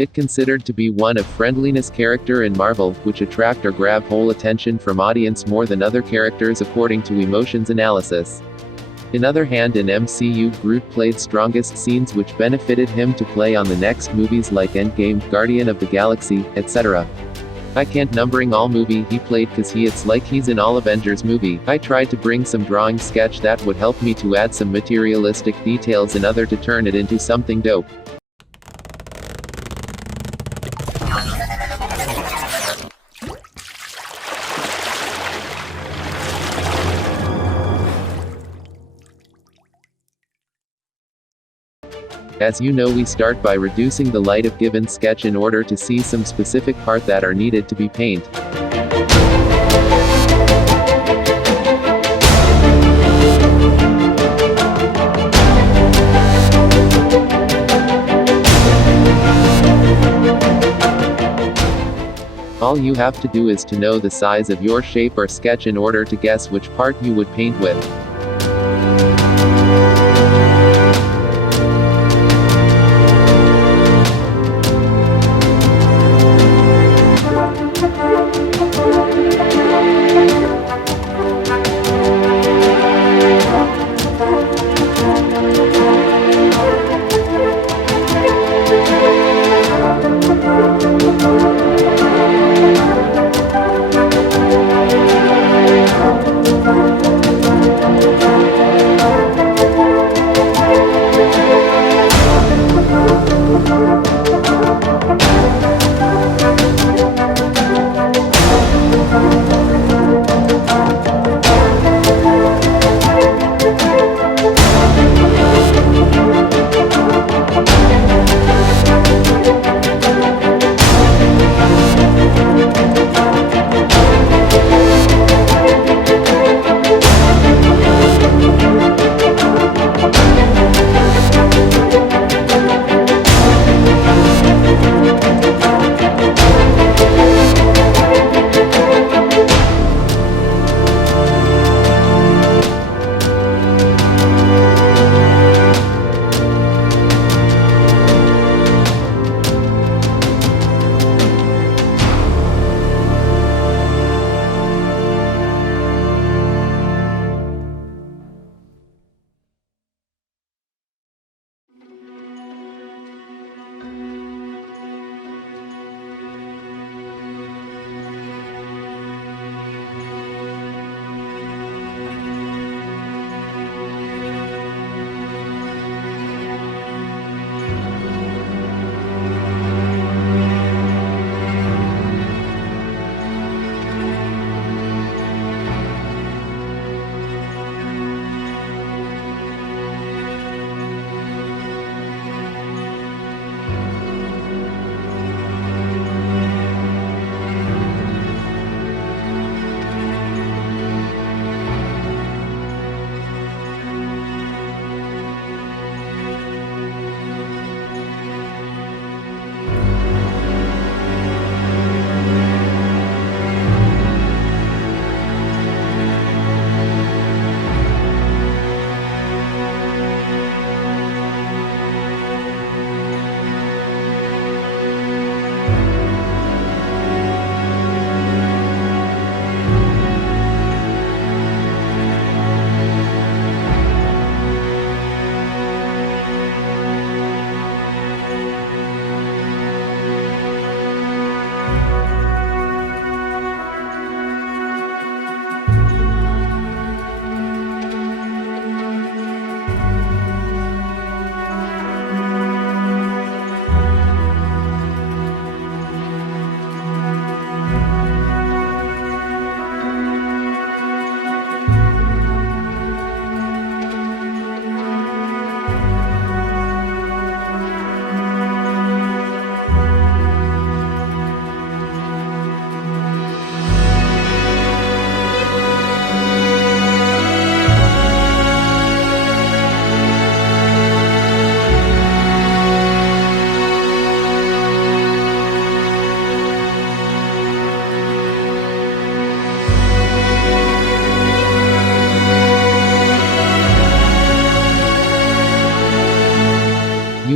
It considered to be one of friendliness character in Marvel, which attract or grab whole attention from audience more than other characters according to emotions analysis. In other hand, in MCU, Groot played strongest scenes which benefited him to play on the next movies like Endgame, Guardian of the Galaxy, etc. I can't numbering all movie he played cause it's like he's in all Avengers movie. I tried to bring some drawing sketch that would help me to add some materialistic details and other to turn it into something dope. As you know, we start by reducing the light of given sketch in order to see some specific part that are needed to be paint. All you have to do is to know the size of your shape or sketch in order to guess which part you would paint with.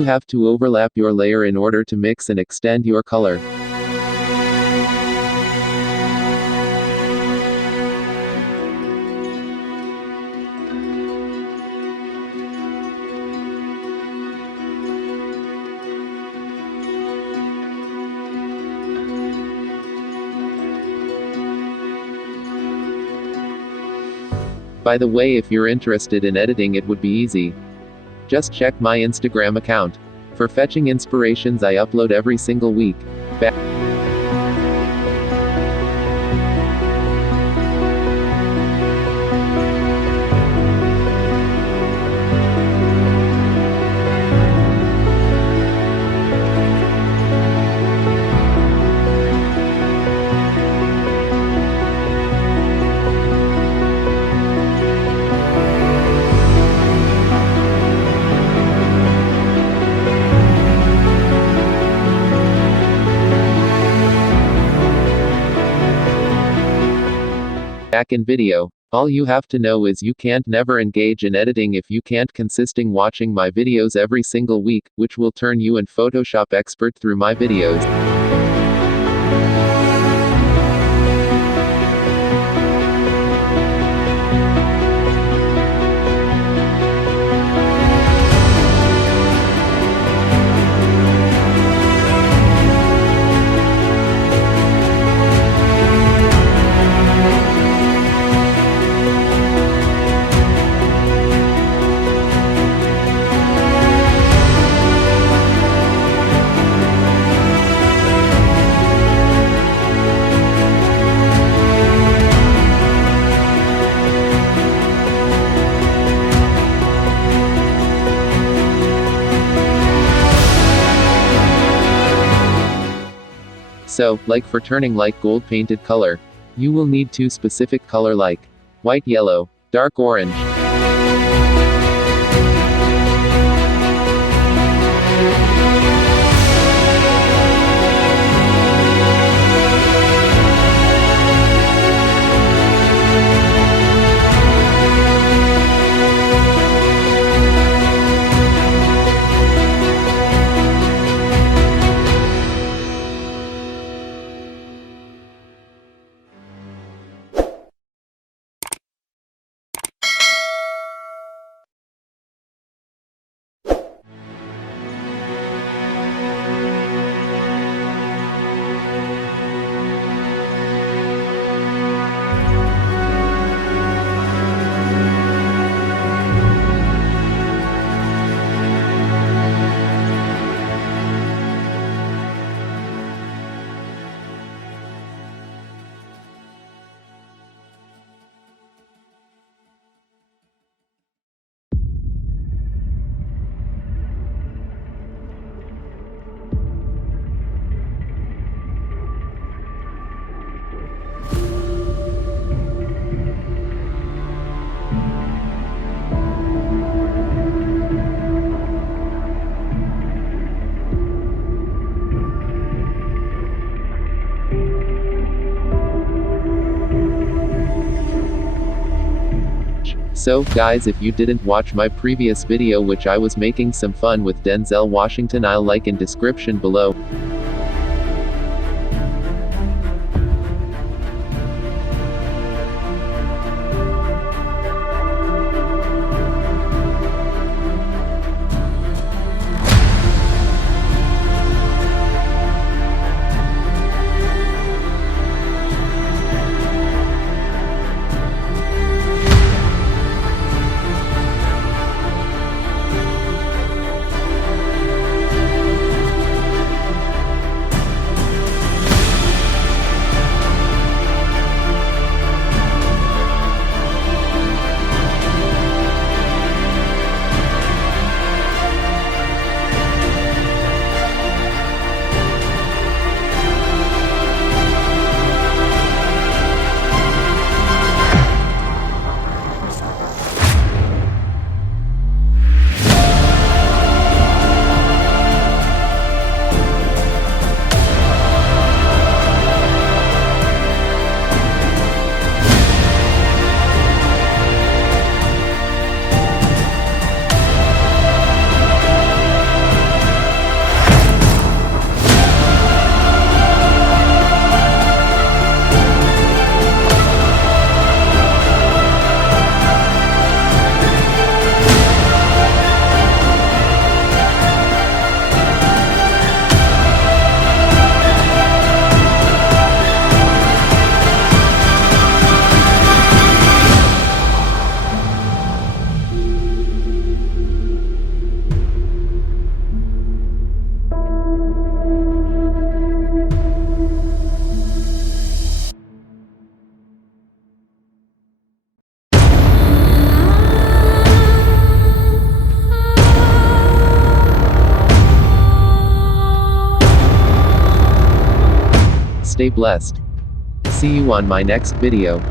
you have to overlap your layer in order to mix and extend your color. By the way, if you're interested in editing, it would be easy. Just check my Instagram account. For fetching inspirations I upload every single week. Back in video. All you have to know is you can't never engage in editing if you can't consisting watching my videos every single week, which will turn you in Photoshop expert through my videos. So, like for turning light gold painted color, you will need two specific color like white yellow, dark orange. So, guys, if you didn't watch my previous video which I was making some fun with Denzel Washington, I'll link in description below. stay blessed. See you on my next video.